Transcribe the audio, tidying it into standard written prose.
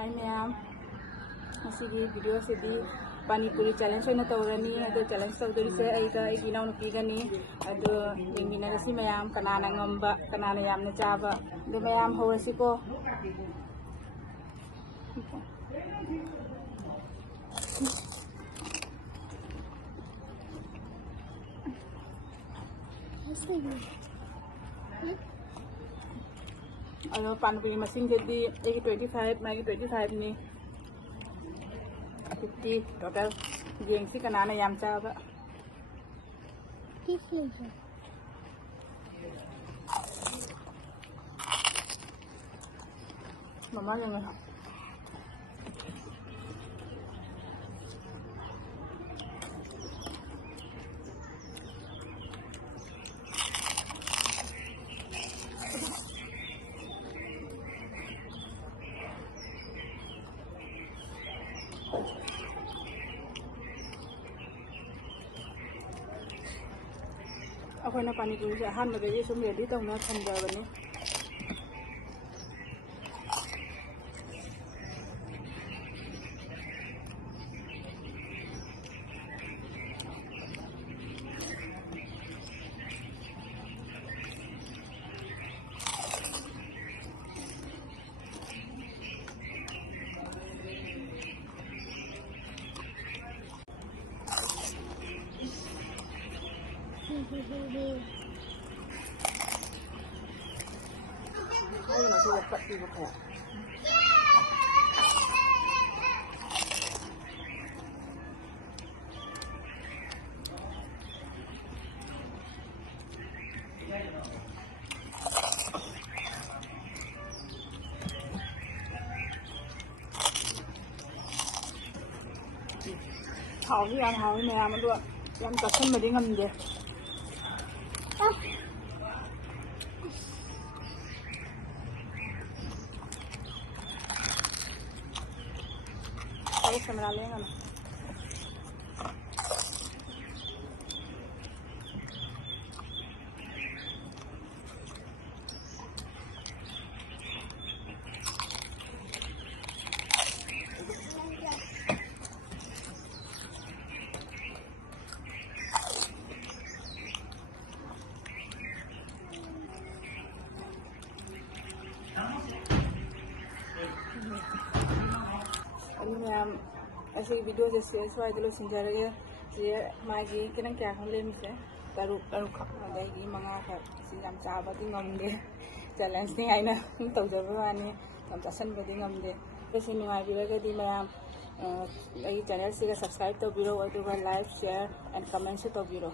Hi ma'am मसीगी video से दी panipuri challenge होना तौरनी अदो चैलेंज तौदरिसे अइगा अइगी इनाउनुपीगनी अदो येंगिनरसी मैम कनाना ngamba कनाना यामना चाबा अदो मैम हौरसिको अदो पानीपुरी मसिंगदी एगी 25 मागी 25 नि 50 टोटल येंगसी कनाना याम चाबा मम्मा लेंगे अखोना पानीपुरी से अहानबदगी सुम ready तौना थमजबनी Ay, no se lepat di buka. Hảo đi ăn hảo mẹ mà luôn. Em cả thân mà đi ngầm vậy. Camera lên rồi. Anh ऐसे वीडियो जैसे स्वाइदलो सिंजरगे जे मागी किनंग क्या खंग लेमिसे तरुक अदगी मंगा खा सि याम चाबदी ngमदे चैलेंज नि आइना तौजबवानी याम चासनबदी ngमदे बेसे नुवाबिरगदी मयाम आई चैनल से सब्सक्राइब तौबिरो अदुगा लाइक शेयर एंड कमेंट से तौबिरो।